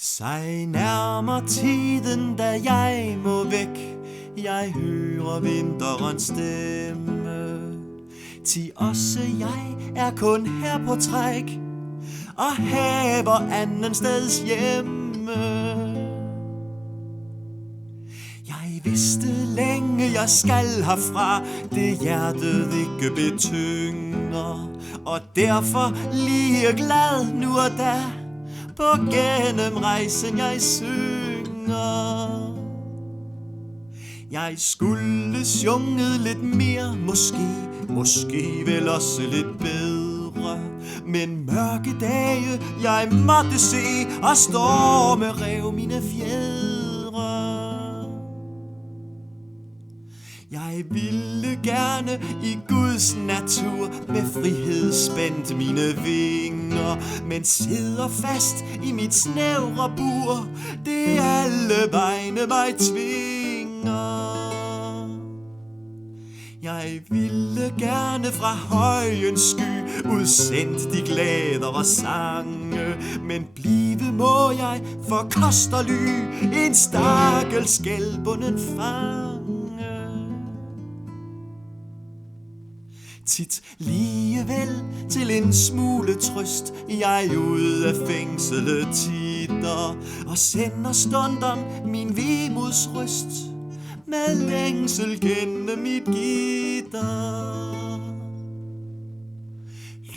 Sig nærmer tiden, da jeg må væk. Jeg hører vinterens stemme. Ti også jeg er kun her på træk og haver anden steds hjemme. Jeg vidste længe jeg skal herfra, det hjertet ikke betynger, og derfor lige glad nu og da på gennemrejsen jeg synger. Jeg skulle sunget lidt mere, måske vel også lidt bedre, men mørke dage jeg måtte se, og storme rev mine fjedre. Jeg ville gerne i Guds natur med frihed spændt mine vinger, men sidder fast i mit snævre bur, det alle vegne mig tvinger. Jeg ville gerne fra højens sky udsendt de glæder og sange, men blive må jeg for kost og ly en stakkels skælbunden fange. Tit ligevel til en smule trøst jeg ud af fængslet titter, og sender stundom min vemods røst med længsel gennem mit gitter.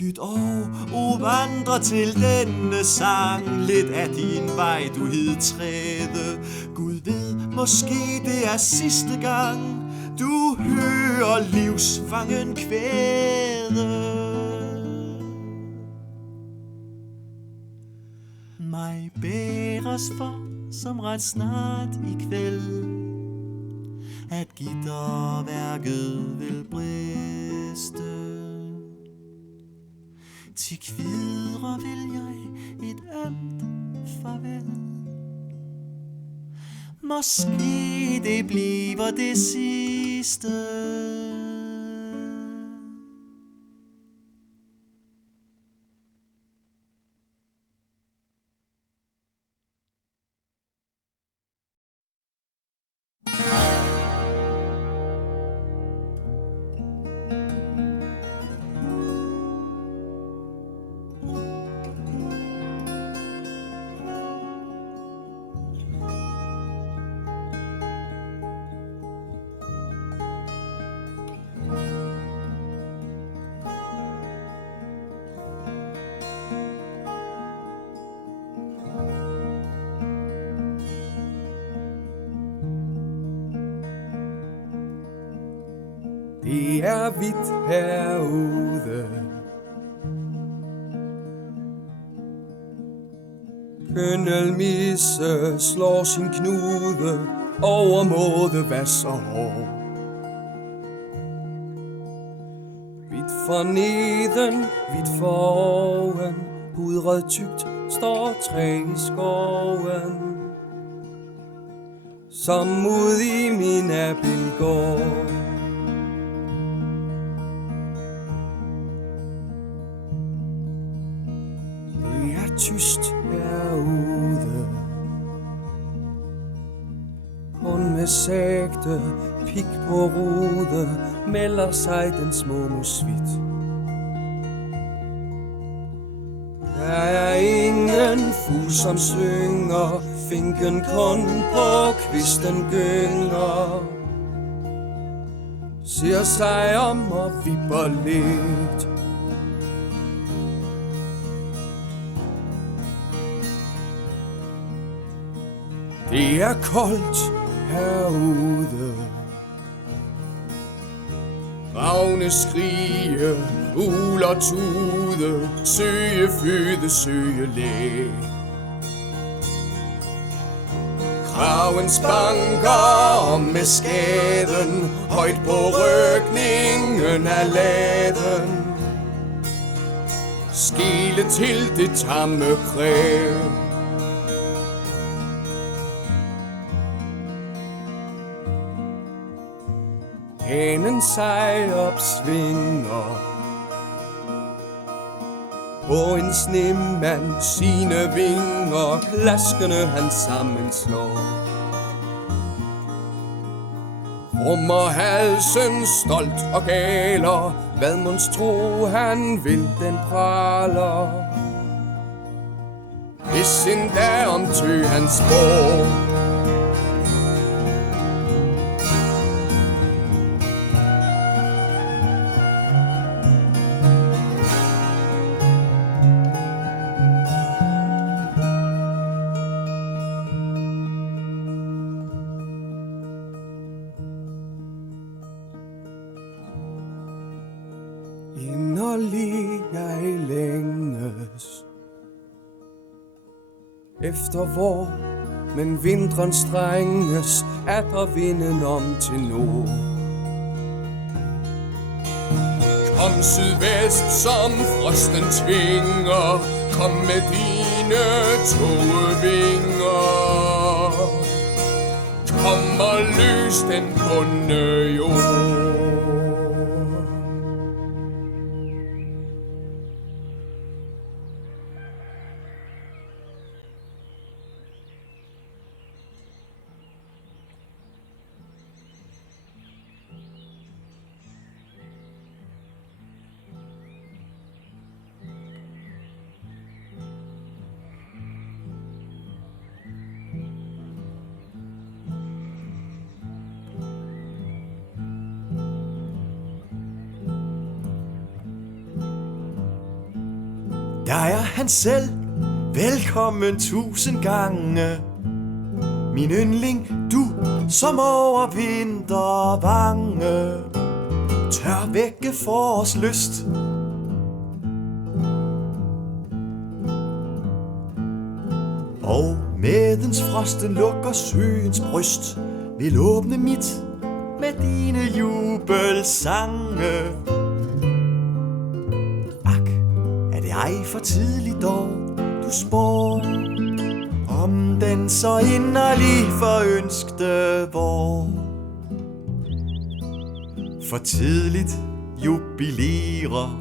Lyt og vandre til denne sang, lidt af din vej du hed træde. Gud ved, måske det er sidste gang du hører livsfangen kvæde. Mig bæres for som ret snart i kvæld, at gitterværket vil briste. Til kvidre vil jeg et ømt farvel. Måske det bliver det sidste. Det er hvidt herude. Kønnelmisse slår sin knude over måde vas og hår. Hvidt for neden, hvidt for oven, pudret tykt står træ i skoven. Som ud i min abelgård. Tyst herude. Kun med sægte pik på rude melder sig den små musvit. Der er ingen fugl som synger, finken kun på kvisten gynger. Ser sig om og vipper lidt. Det er koldt herude. Ravne skrige, uler tude, søge føde, søge læg. Kraven spanker med skaden, højt på rygningen af laden. Skile til det tamme kræv. Hanen sig opsvinger. på en snemand sine vinger klaskende han sammenslår. Rummer halsen stolt og galer, hvad munds tro han vil, den praler. Hvis endda om tø han spår. Inderlig jeg længes efter vor, men vintren strenges atter vinden om til nord. Kom sydvest som frosten tvinger, kom med dine togevinger. Kom og løs den bunde jord. Der er han selv, velkommen 1000 gange. Min yndling, du som overvinder vange. Tør vække forårs lyst. Og med dens frosten lukker søens bryst, vil åbne mit med dine jubelsange. Ej for tidligt dog, du spår, om den så inderlig forønskede vor. For tidligt jubilerer,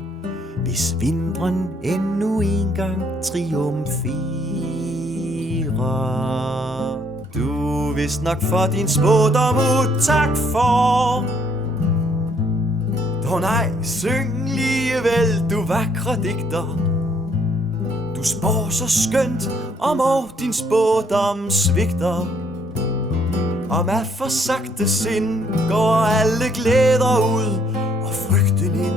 hvis vintren endnu engang triumferer. Du vist nok for din spådom tak for. Dog nej, syng ligevel, du vakre digter. Du spår så skønt, om og din spådom svigter. Om af forsagte sind går alle glæder ud, og frygten ind.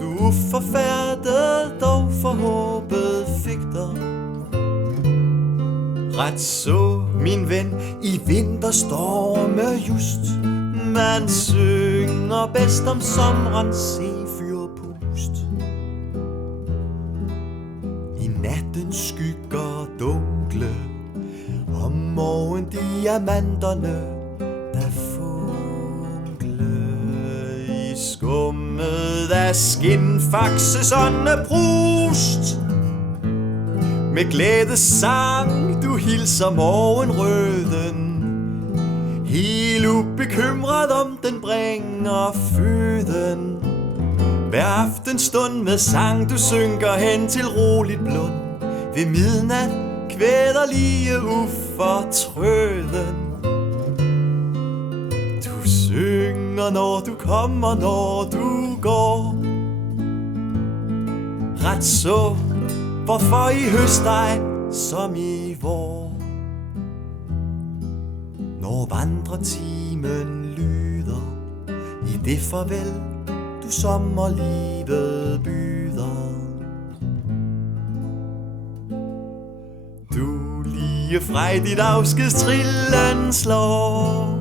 Du forfærdet, dog forhåbet figter. Ret så, min ven, i vinterstorme just. Man synger bedst om sommerens sefyrpust. I nattens skygger dunkle, om morgen diamanterne, der funkle. I skummet af skinfakses åndebrust. Med glædes sang, du hilser morgenrøden. Helt ubekymret om den bringer føden. Hver aftenstund med sang du synker hen til roligt blund. Ved midnat kvæderlige ufortrøden. Du synger når du kommer, når du går. Ret så, hvorfor i høst ej som i vår. Når vandretimen lyder i det farvel, du sommerlivet byder. Du lige frejdigt afskedstrillen slår.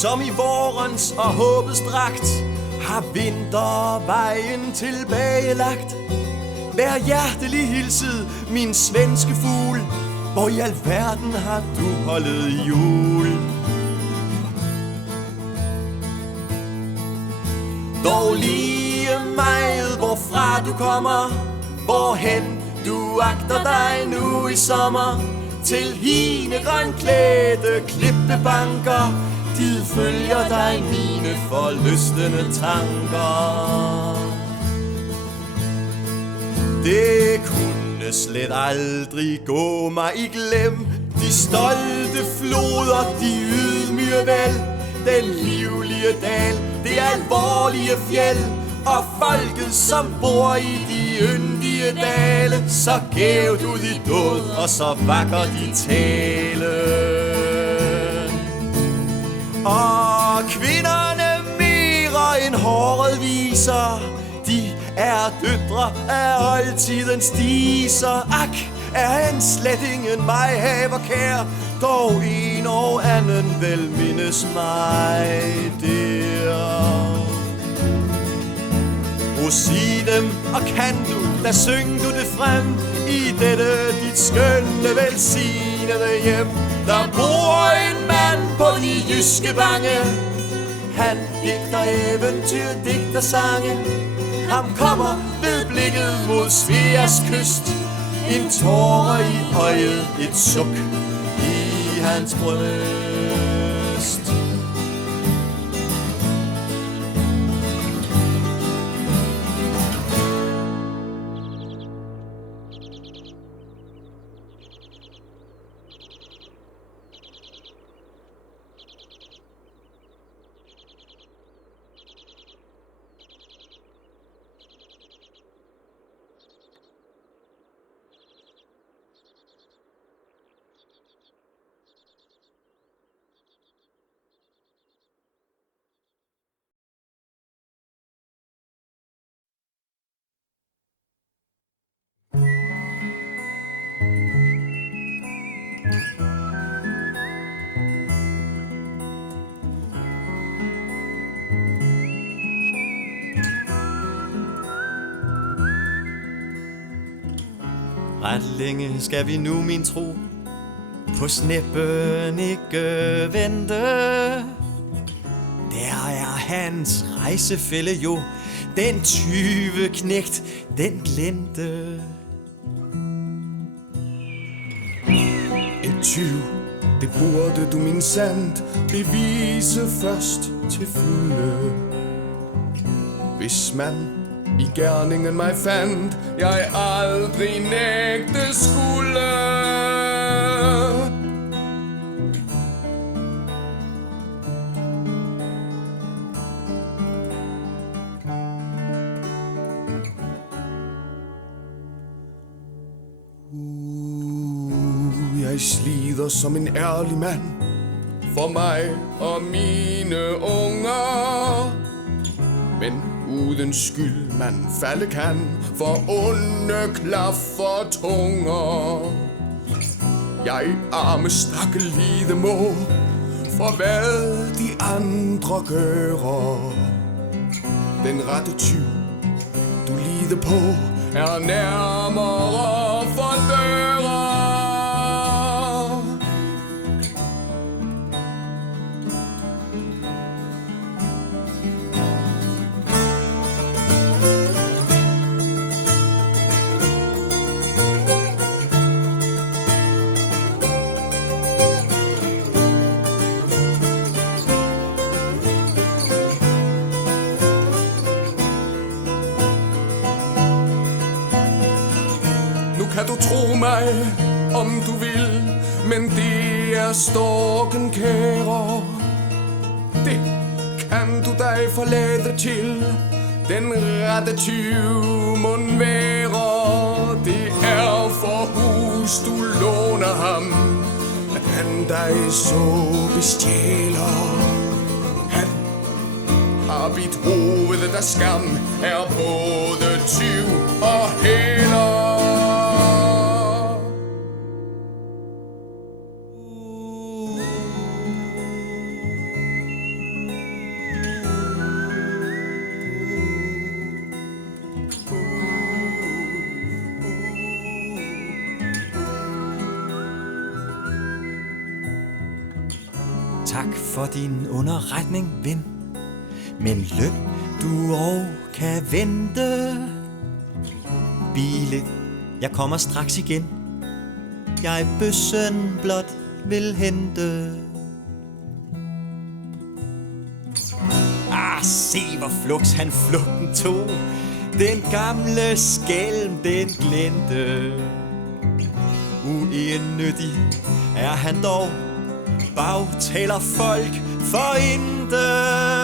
som i vårens og håbets dragt, har vintervejen tilbagelagt. Vær hjertelig hilset, min svenske fugl. Hvor i alverden har du holdet jul? Dog lige meget, hvorfra du kommer, hvorhen du agter dig nu i sommer. Til hine grønklædte klippebanker, dit følger dig mine forlystende tanker. Det kunne slet aldrig gå mig i glem, de stolte floder, de ydmyge vel, den livlige dal, det alvorlige fjeld, og folket som bor i de yndige dale. Så gæv du dit død, og så vakker de tale. Og kvinderne mere end håret viser, de er døtre af oldtidens diser. Ak, er han slet ingen mig haver kær, dog en og anden vel mindes mig der. O sig dem, og kan du, da syng du det frem i dette dit skønne velsignede hjem. Der bor en mand på de jyske bange, han digter eventyr, digter sange. Ham kommer ved blikket mod Sveas kyst, en tåre i øjet, et suk i hans bryst. Ret længe skal vi nu, min tro, på sneppen ikke vente. Der er hans rejsefælle jo, den tyveknægt, den glente. En tyv, det burde du min sandt bevise først til fulde. Hvis man i gerningen mig fandt, jeg aldrig nægte skulle. Jeg slider som en ærlig mand for mig og mine unger, men uden skyld man falde kan, for onde klaffer tunger. Jeg arme stakkel lide må, for hvad de andre gør. Den rette tyv, du lider på, er nærmere for døre. Kan du tro mig, om du vil, men det er storken, kære. Det kan du dig forlade til, den rette tyv mon være. Det er for hus, du låner ham, at han dig så bestjæler. Han har bidt hovedet af skam, er både tyv og hæler. Tak for din underretning, ven. Men løn, du og kan vente. Bile, jeg kommer straks igen. Jeg bøssen blot vil hente. Se hvor fluks han flugten tog. Den gamle skælm, den glendte. Uenyttig er han dog. Bagtaler folk for intet.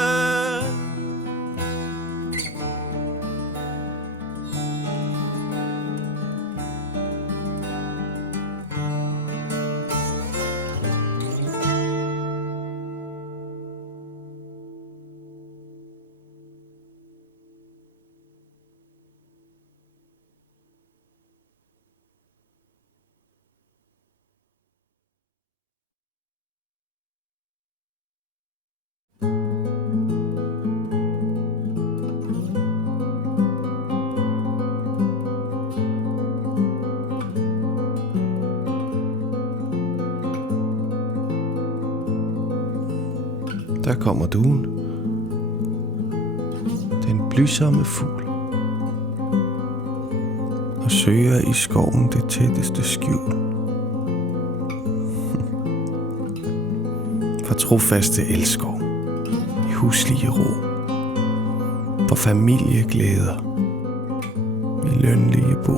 Der kommer duen, den blysomme fugl, og søger i skoven det tætteste skjul. For trofaste elskov, i huslige ro, for familieglæder, i lønlige bo.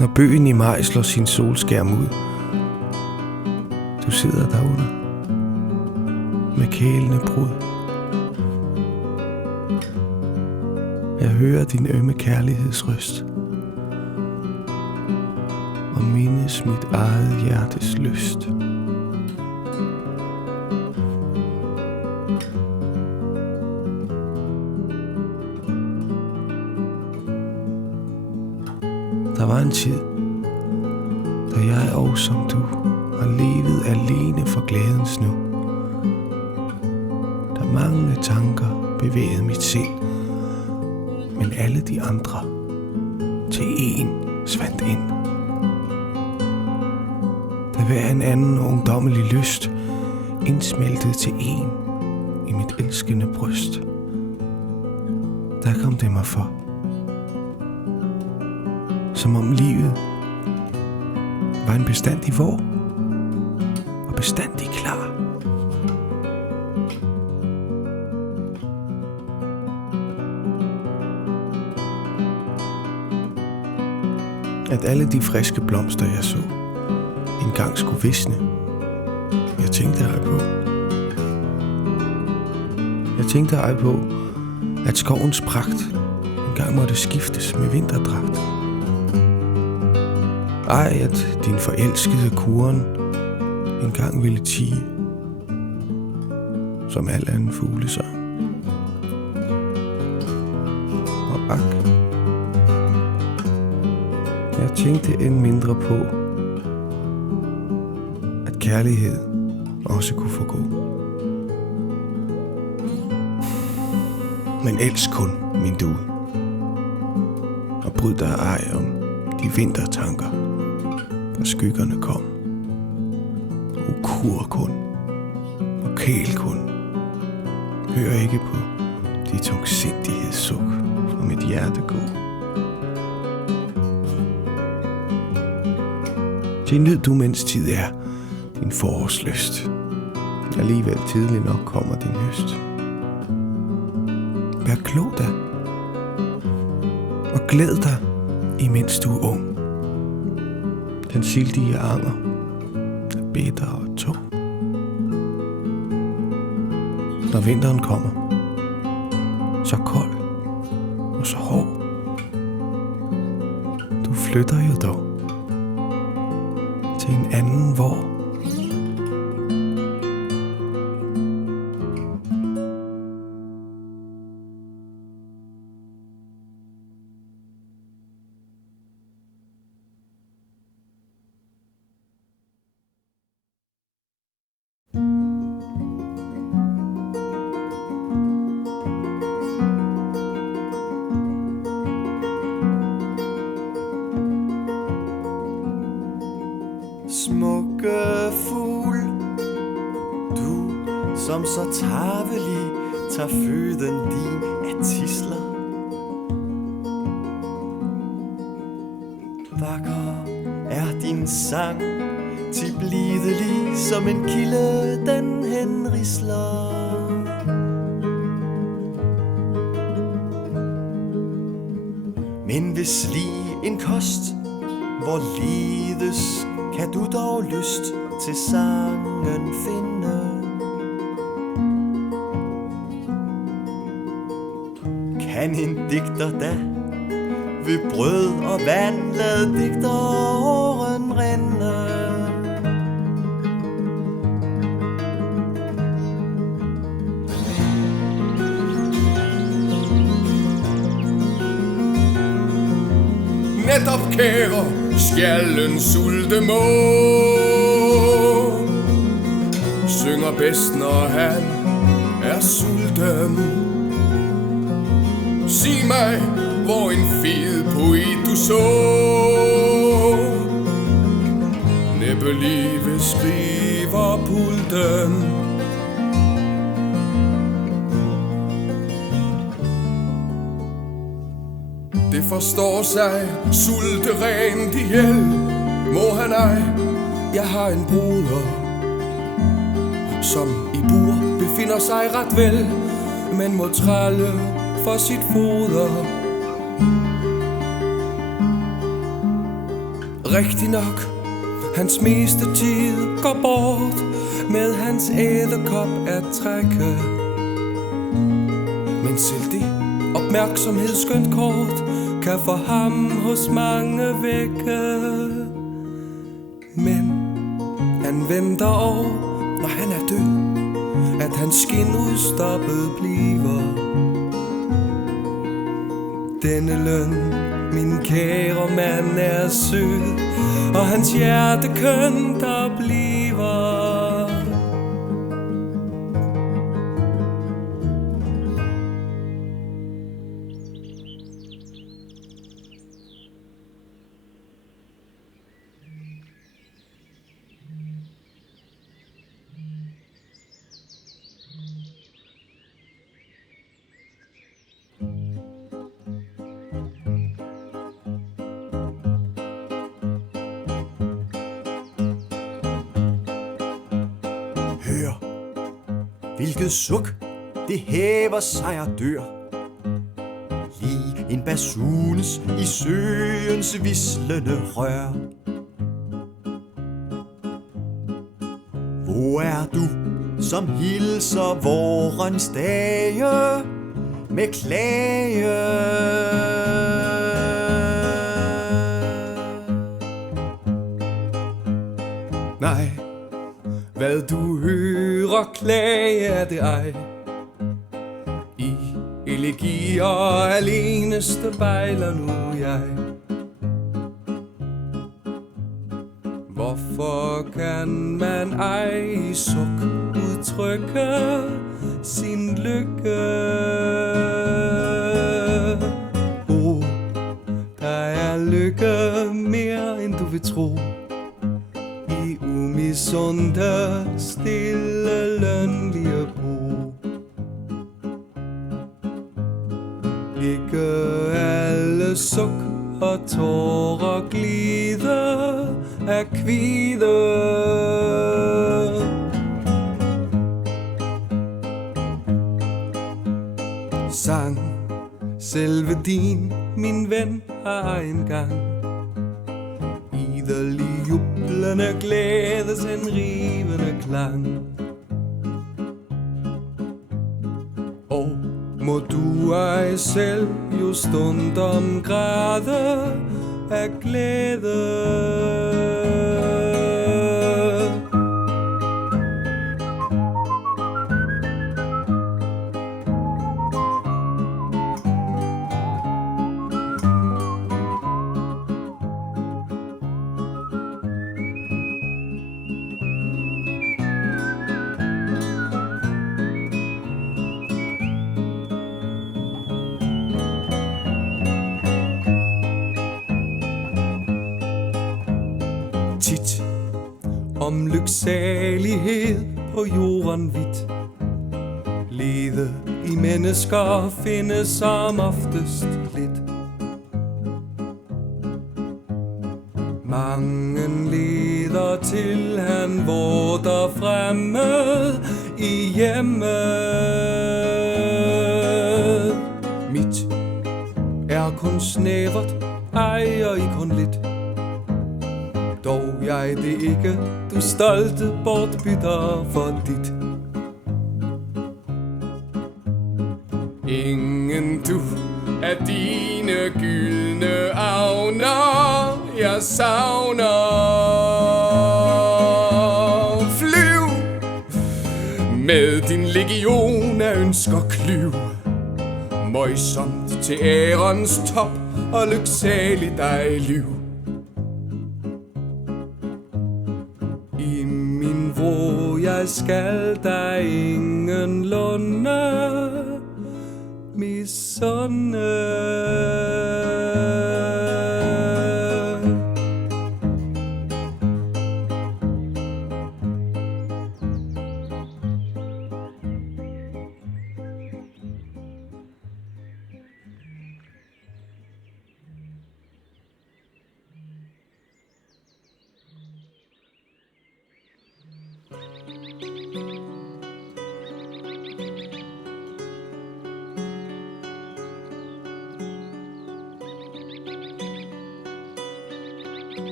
Når bøgen i maj slår sin solskærm ud, du sidder derude med kælende brud. Jeg hører din ømme kærlighedsrøst og mindes mit eget hjertes lyst. Der var en tid, da jeg og som du har levet alene for glædens nu. Da mange tanker bevægede mit sind, men alle de andre til én svandt ind. Da hver en anden ungdommelig lyst indsmeltede til én i mit elskende bryst, der kom det mig for. Som om livet var en bestandig vår og bestandig klar. At alle de friske blomster jeg så engang skulle visne. Jeg tænkte ej på. Jeg tænkte ej på, at skovens pragt engang måtte skiftes med vinterdragt. Ej, at din forelskede kuren engang ville tie, som al anden fuglesang. Og ak, jeg tænkte end mindre på, at kærlighed også kunne forgå. Men elsk kun, min due, og bryd dig ej om de vintertanker, hvor skyggerne kom. Kur kun, og kæl kun. Hør ikke på de tungsindighedssuk fra mit hjerte gå. Til nyd du, mens tid er din forårslyst. Alligevel tidligt nok kommer din høst. Vær klog da, og glæd dig, imens du er ung. Den sildige anger er bitter og tung. Når vinteren kommer, så kold og så hård, du flytter jo dog til en anden vor. som så tarvelig tager føden din af tisler. Vakker er din sang, tilblidelig som en kilde, den henrisler. Men hvis lige en kost, hvor lides kan du dog lyst til sangen finde. Kan en digter da ved brød og vand lad digteren rinde. Netop kære skjallen sulte må synger bedst når han er sulten. Sig mig hvor en fed poet du så næppe lige ved skriverpulten. Det forstår sig sulte rent ihjel. Må han ej, jeg har en broder som i bur befinder sig ret vel, men må trælle for sit foder. Rigtig nok, hans meste tid går bort med hans æderkop at trække. Men selv det opmærksomhed skønt kort kan for ham hos mange vække. Men han venter over, når han er død, at hans skin udstoppet bliver. Denne løn, min kære mand, er sød, og hans hjerte kønt der bliver. Hør, hvilket suk, det hæver sig og dør. Lige en basunes i søens vislende rør. Hvor er du, som hilser vårens dage med klage? Nej, hvad du hører klage er det ej. I elegier aleneste bejler nu jeg. Hvorfor kan man ej i suk udtrykke sin lykke? Der er lykke mere end du vil tro i umisunde, stille, lønlige bo. Ikke alle suk og tårer glide af kvide. Sang, selve din, min ven, har engang iderlig jublende glædes en rivende klang. Og må du ej selv jo stundom græde af glæde. Tit om lyksalighed på jorden hvidt Lede i mennesker findes som oftest lidt. Mange leder til han vorder fremme i hjemmet. Mit er kun snævert, ejer I kun lidt. Dog jeg det ikke, du stolte bortbytter for dit. Ingen du af dine gyldne avner jeg savner. Flyv med din legion af ønsker, klyv møjsomt til ærens top og lyksalig dig liv. I min vrå jeg skal dig ingenlunde misunde.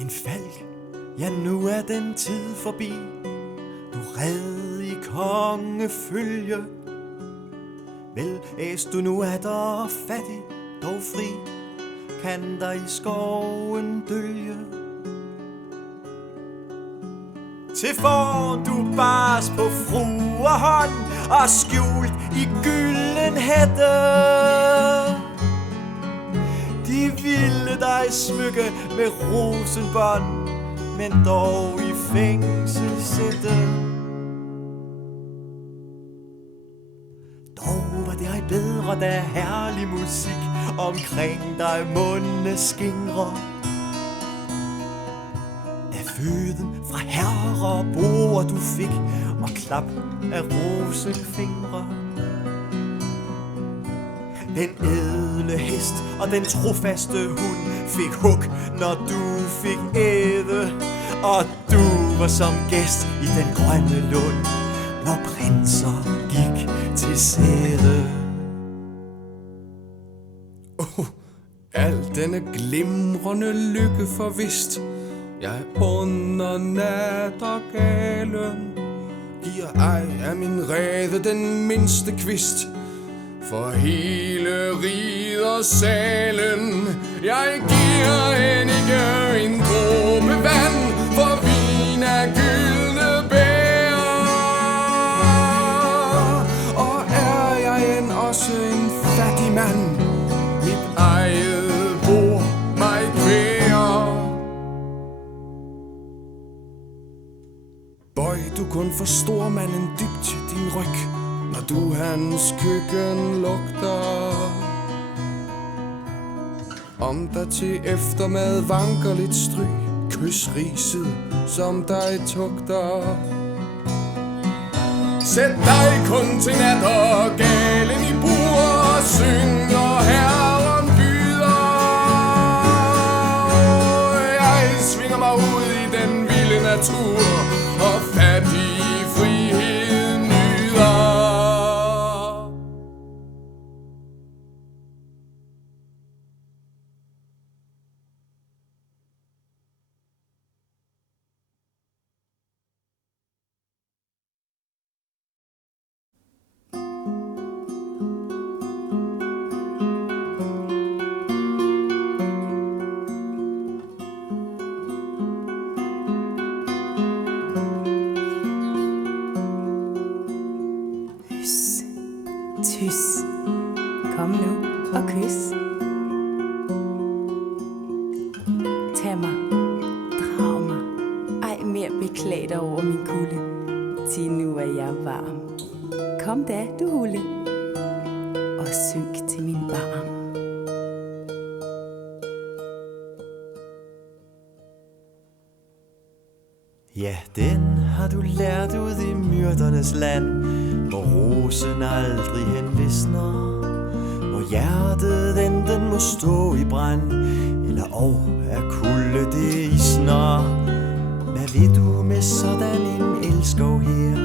En falk, ja nu er den tid forbi. Du red i kongefølge. Vel æs du nu er der fattig, dog fri, kan der i skoven dølge. Til får du bars på fruerhånd og skjult i gylden hætte. De ville dig smykke med rosenbånd, men dog i fængsel sætte. Dog var det ej bedre, da herlig musik omkring dig munde skingre. Da føden fra herre og bord du fik, og klap af rosenfingre. Den ædle hest og den trofaste hund fik hug, når du fik æde. Og du var som gæst i den grønne lund, når prinser gik til sæde. Al denne glimrende lykke forvist, jeg under nat og galen, giver ej af min rede den mindste kvist. For hele riddersalen jeg giver hende ikke en dråbe vand, for vin er gyldne bær. Og er jeg end også en fattig mand, mit eget bord mig kværer. Bøj du kun for stormanden dybt din ryg, når du hans køkken lugter. Om der til eftermad vanker lidt stry, kys riset som dig tugter. Sæt dig kun til nat og galen i bur, og syng når herren byder. Jeg svinger mig ud i den vilde natur, og fattig frihed nyder. Tys, kom nu og kys. Tag mig, drag mig, ej mere beklag dig over min kulde, til nu er jeg varm. Kom da, du hulle, og synk til min barm. Ja, den har du lært ud i myrdernes land, hvor rosen aldrig henvisner, hvor hjertet enten må stå i brand, eller af kulde det isner. Hvad vil du med sådan en elskov her?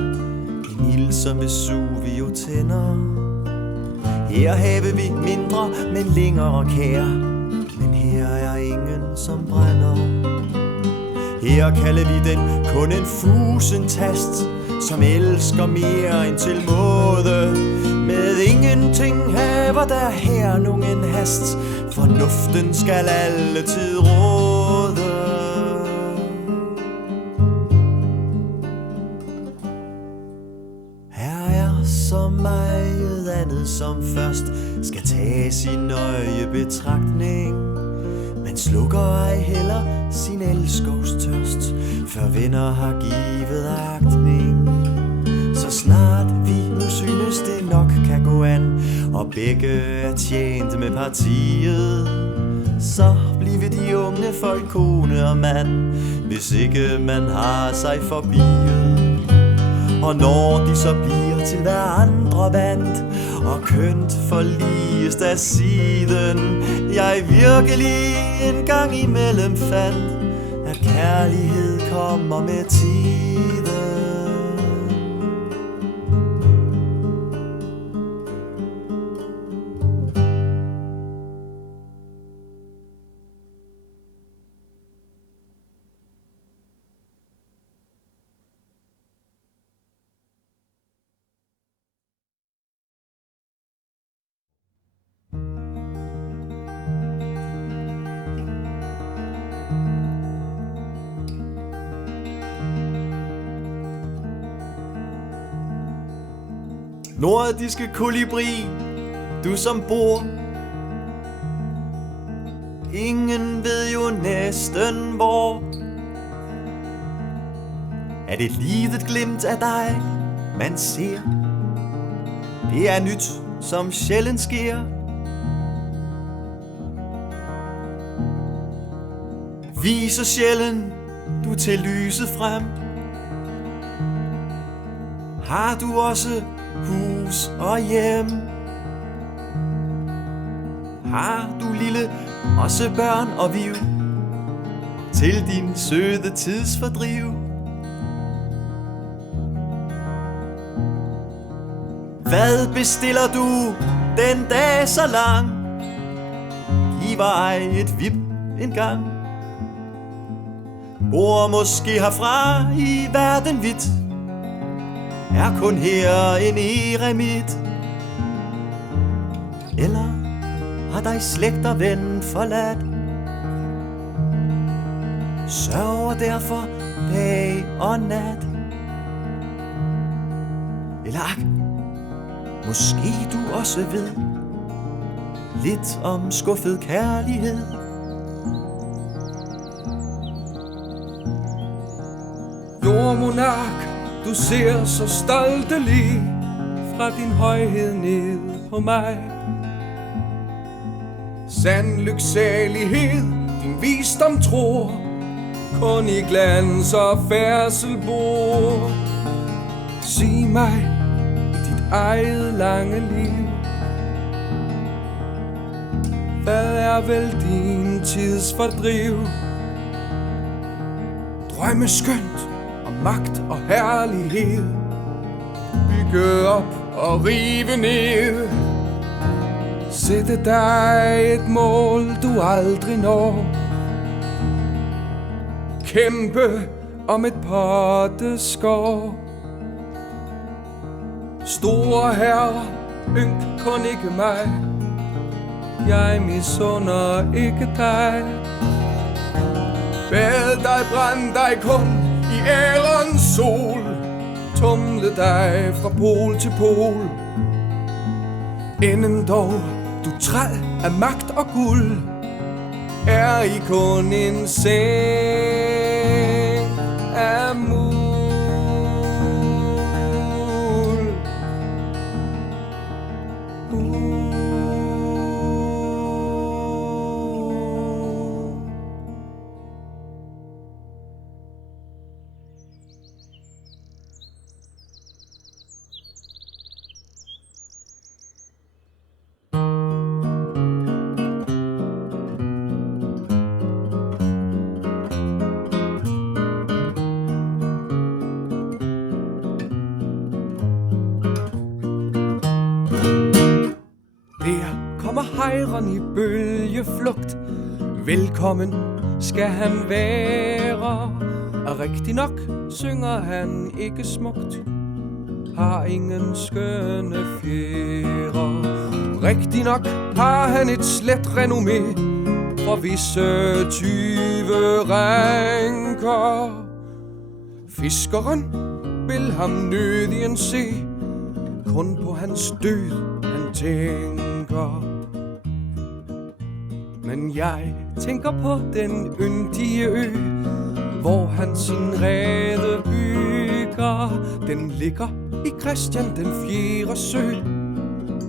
En ild som Vesuvio tænder. Her have vi mindre, men længere kær, men her er ingen som brænder. Her kalder vi den kun en fusentast, som elsker mere end til måde. Med ingenting haver der her nogen hast, fornuften skal altid råde. Her er så meget andet, som først skal tages i nøje betragtning. Man slukker ej heller sin elskovs tørst, før venner har givet agtning. Så snart vi nu synes det nok kan gå an, og begge er tjent med partiet, så bliver de unge folk kone og mand, hvis ikke man har sig forbiet. Og når de så bliver til hverandre vandt, og kønt forliges der siden, jeg virkelig en gang imellem fandt, at kærlighed kommer med tiden. Nordiske kolibri, du som bor. Ingen ved jo næsten hvor. Er det lige et glimt af dig, man ser? Det er nyt, som sjældent sker. Viser sjældent du til lyset frem. Har du også hus og hjem? Har du lille også børn og viv til din søde tidsfordriv? Hvad bestiller du den dag så lang? Giv ej et vip en gang. Bor måske herfra i verden vidt, er kun her en eremit. Eller har dig slægt og ven forladt, sørger derfor dag og nat. Eller ak, måske du også ved lidt om skuffet kærlighed. Jordmonark, du ser så stoltelig fra din højhed ned på mig. Sand lyksalighed, din visdom tror, kun i glans og færdsel bor. Sig mig i dit eget lange liv, hvad er vel din tids fordriv? Drømme skønt om magt og herlighed, bygge op og rive ned. Sætte dig et mål du aldrig når, kæmpe om et potteskår. Store herrer, ynk kun ikke mig, jeg misunder ikke dig. Bad dig, brænd dig kun i ærens sol, tumle dig fra pol til pol. Inden dog du træl af magt og guld, er I kun en seng af muld. sejren i bølgeflugt. Velkommen skal han være, og rigtig nok synger han ikke smukt. Har ingen skønne fjer. Rigtig nok har han et slet renommé for visse 20 ranker. Fiskeren vil ham nødigen se, kun på hans død han tænker. Men jeg tænker på den yndige ø, hvor han sin rede bygger. Den ligger i Christian den 4. sø,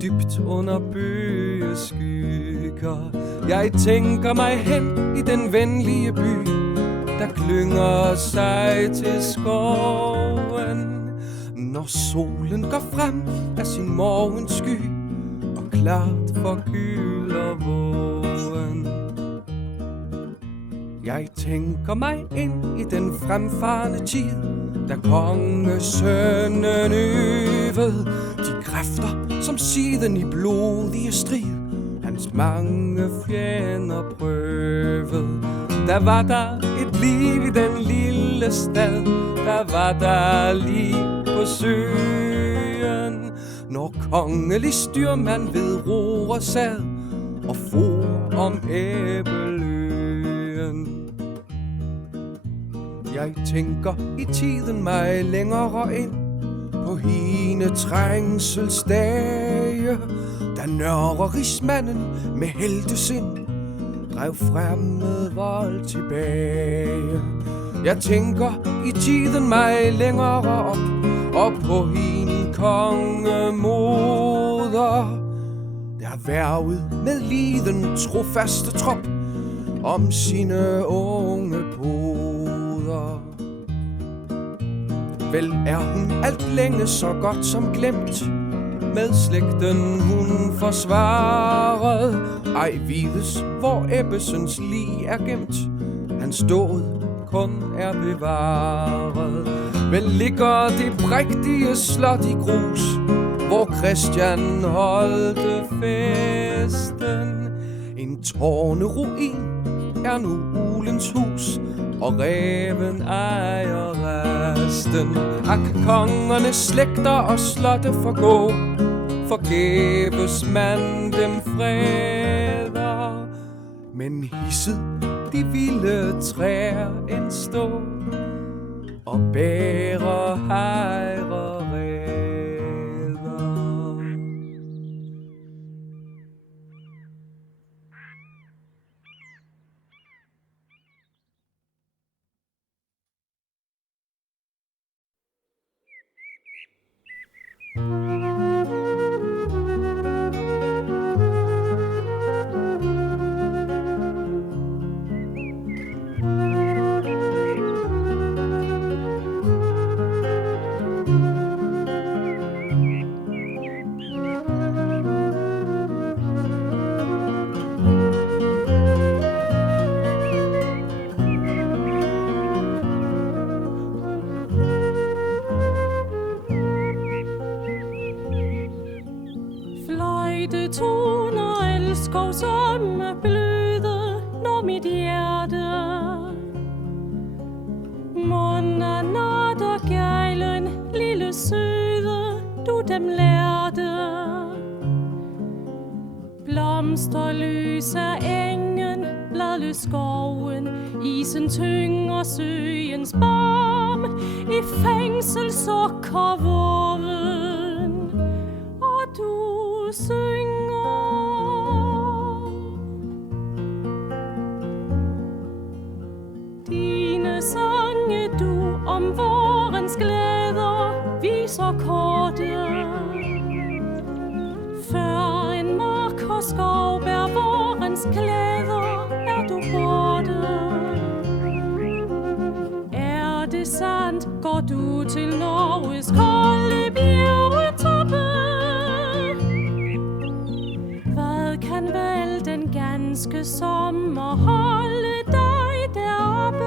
dybt under bøgeskygger. Jeg tænker mig hen i den venlige by, der klynger sig til skoven, når solen går frem af sin morgensky og klart forgylder vågen. Jeg tænker mig ind i den fremfarne tid, da kongesønnen øvede de kræfter, som siden i blodige strid hans mange fjender prøvede. Der var der et liv i den lille stad, der var der liv på søen, når kongelig styrmand ved roret sad og for om Æbeløen. Jeg tænker i tiden mig længere ind på hine trængselsdage, da nørrerigsmanden med heltesind drev fremmed vold tilbage. Jeg tænker i tiden mig længere op, og på hende kongemoder, der værvede med liden trofaste trop om sine unge poder. Vel er hun alt længe så godt som glemt, med slægten hun forsvaret. Ej vides, hvor Ebbesens lig er gemt, hans dåd kun er bevaret. Vel ligger det prægtige slot i grus, hvor Christian holdte festen. En tårneruin er nu ulens hus, og ræven ejer resten. Ak, kongernes slægter og slotte forgå, forgæves man dem freder. Men hisset de vilde træer en stå, og bærer hejre reder. Toner elskov som er bløde, når mit hjerte munder nat og gejlen, lille søde, du dem lærte. Blomsterløs er engen, bladløs skoven, isen tynger søens barm, i fængsel sukkervåven, og du synger. Dine sange du om vårens glæder viser korte, før en mark og skov bær vårens klæder, er du borte. Er det sandt, går du til Norges kolde bjergetoppe? Kan vel den ganske sommer holde dig deroppe?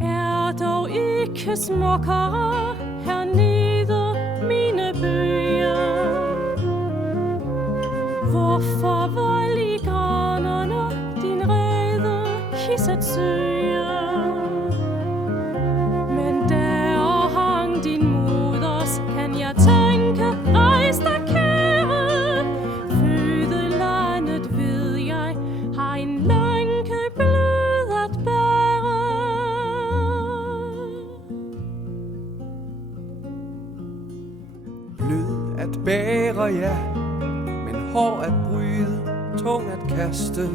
Er dog ikke smukkere hernede bære, ja, men hård at bryde, tung at kaste.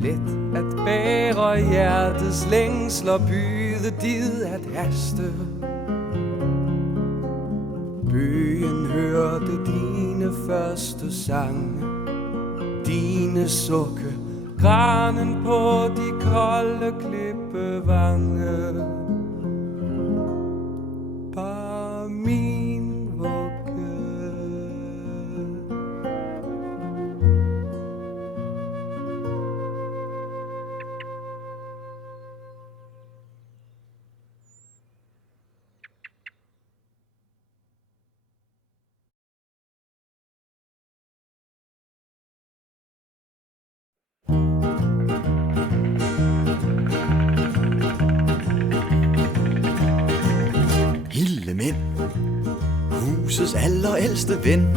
Let at bære hjertets længsler, byde did at haste. Bøgen hørte dine første sange, dine sukke, granen på de kolde klippevange. Bare min vugge. Hildemænd, husets allerældste ven.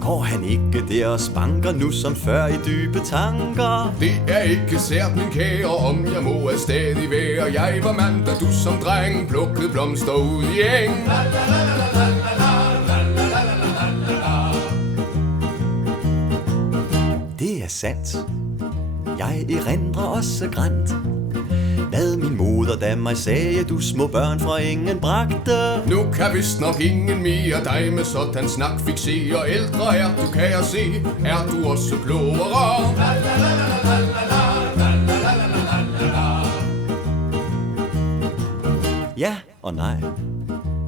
Går han ikke der og spanker nu som før i dybe tanker? Det er ikke sært, min kære, om jeg må at stadig være. Jeg var mand, da du som dreng plukkede blomster ud i eng. Det er sandt. Jeg erindrer også grænt, hvad min moder da mig sagde, du små børn fra ingen bragte. Nu kan vist nok ingen mere dig med sådan snak fixere. Ældre er du, kan jeg se, er du også klogere. Ja og nej,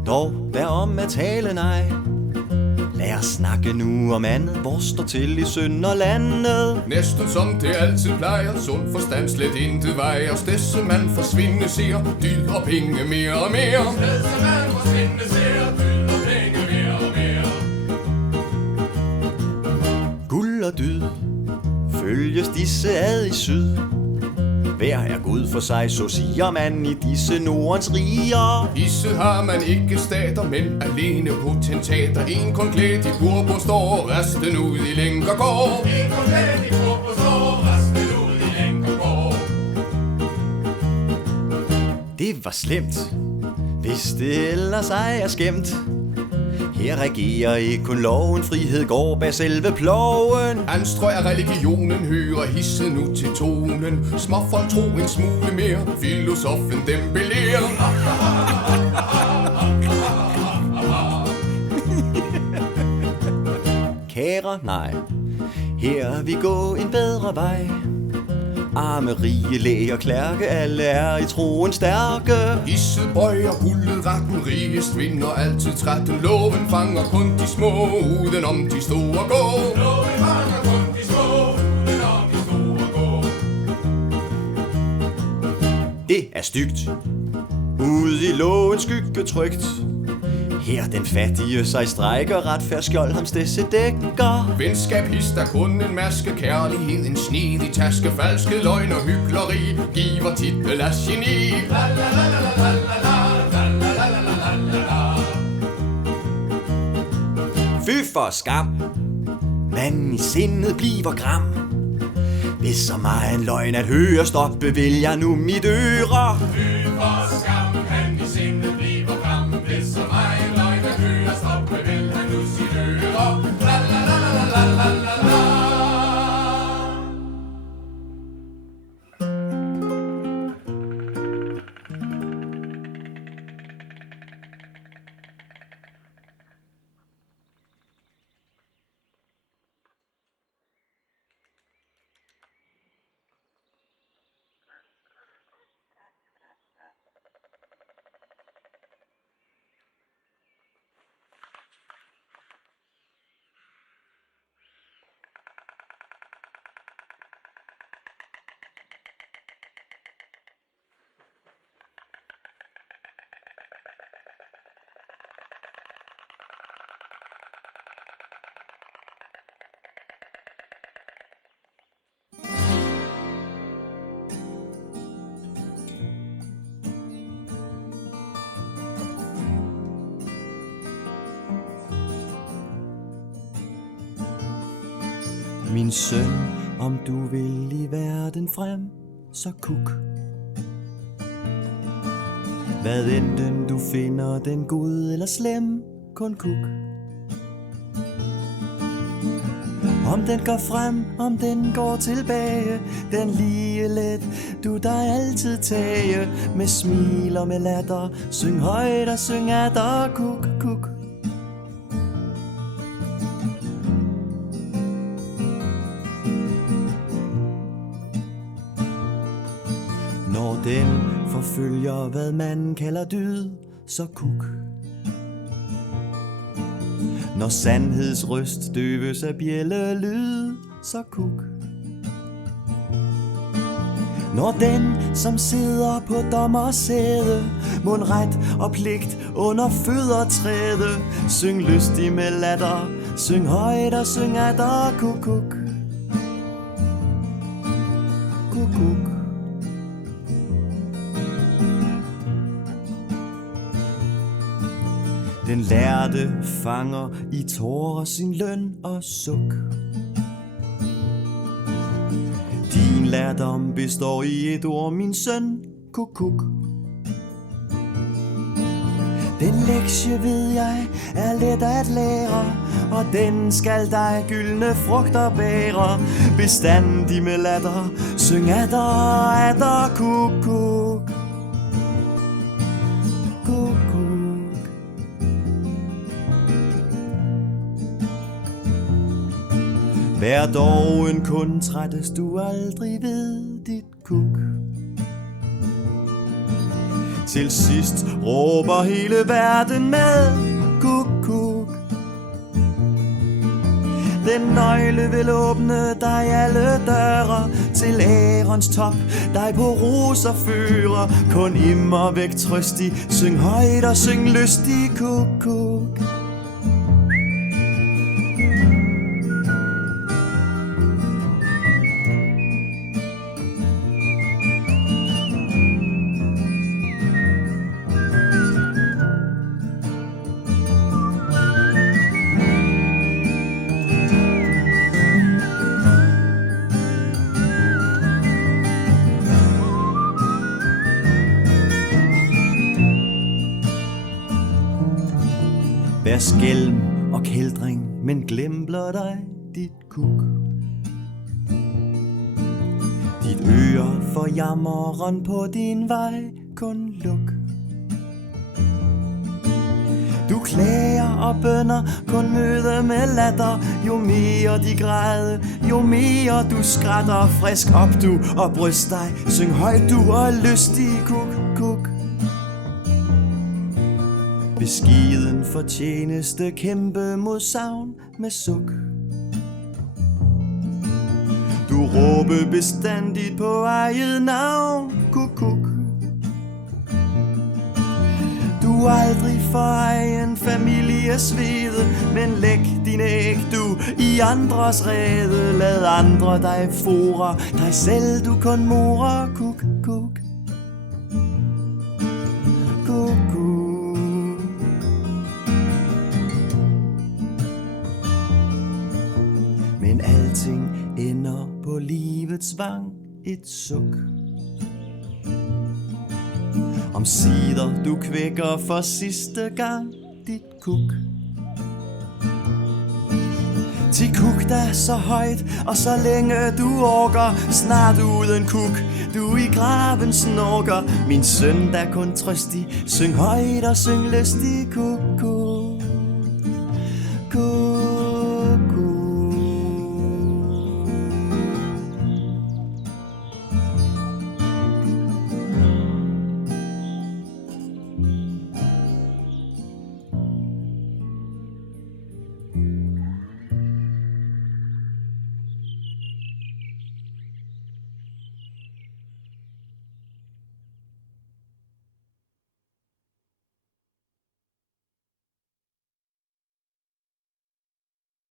dog derom at tale nej. Lad os snakke nu om andet, hvor står til i Sønderlandet. Næsten som det altid plejer, sund forstand slet intet vejer. Stedse man forsvinde ser, dyd og penge mere og mere. Stedse man forsvinde ser, dyd og penge mere og mere. Guld og dyd, følges disse ad i syd. Hver er Gud for sig, så siger man i disse Nordens riger. Disse har man ikke stater, men alene potentater. En kun klædt i purpur står, resten ud i lænker går. En kun klædt i purpur står, resten ud i lænker går. Det var slemt, hvis det ellers ej er skæmt. Her regerer ikke kun loven, frihed går bag selve ploven. Anstrøg af religionen hører hisse nu til tonen. Småfolk tro en smule mere, filosofen dem belærer. Kære, nej, her vi gå en bedre vej. Arme, rige, læge og klærke, alle er i troen stærke. Hisse bøjer guldet, retten rigest vinder altid trætten. Loven fanger kun de små, uden om de store går. Loven fanger kun de små, uden om de store går. Det er stygt, ude i lovens skygge trygt. Her den fattige sig strækker, retfærdsskjold ham stedse dækker. Venskab hister kun en maske, kærlighed en snedig taske. Falske løgn og hykleri giver titel af geni. Fy for skam, manden i sindet bliver gram. Hvis så meget en løgn at høre, stoppe vil jeg nu mit øre. Fy for skam, han i sindet bliver gram. Hvis så meget en løgn at høre, stoppe vil han nu sit øre. Min søn, om du vil i verden frem, så kuk. Hvad enten du finder den god eller slem, kun kuk. Om den går frem, om den går tilbage, den lige let, du der altid tage. Med smil og med latter, syng højt og syng atter, kuk, kuk. Når den forfølger, hvad man kalder dyd, så kuk. Når sandhedsrøst døves af bjællelyd, så kuk. Når den, som sidder på dommersæde, mundret og pligt under føddertræde, syng lystig med latter, syng højt og syng atter, kuk, kuk. Kuk, kuk. Den lærte fanger i tårer sin løn og suk. Din lærdom består i et ord, min søn, kuk, kuk. Den lektie, ved jeg, er let at lære, og den skal dig gyldne frugter bære. Bestandig med latter, syng atter, atter, kuk, kuk. Kuk, kuk. Vær dog en kun trættes du aldrig ved dit kuk. Til sidst råber hele verden med kuk, kuk. Den nøgle vil åbne dig alle døre til ærens top, dig på roser fører. Kun immer væk trøstig, syng højt og syng lystig, kuk, kuk. Vær skælm og kældring, men glem blot dig dit kuk. Dit øre for jammeren på din vej kun luk. Du klager og bønner, kun møde med latter. Jo mere de græde, jo mere du skrætter. Frisk op du og bryst dig, syng højt du og lystig, kuk, kuk. Beskeden for tjeneste, kæmpe mod savn med suk. Du råbe bestandigt på eget navn, kuk, kuk. Du aldrig for egen familie svede, men læg din æg du i andres rede. Lad andre dig fore, dig selv du kun morer, kuk, kuk. Kuk, kuk. Men alting ender på livets vang, et suk. Omsider du kvækker for sidste gang dit kuk. Til kuk der så højt, og så længe du orker. Snart uden kuk, du i graven snorker. Min søn der kun trøstig, syng højt og syng lystig, kuk, kuk.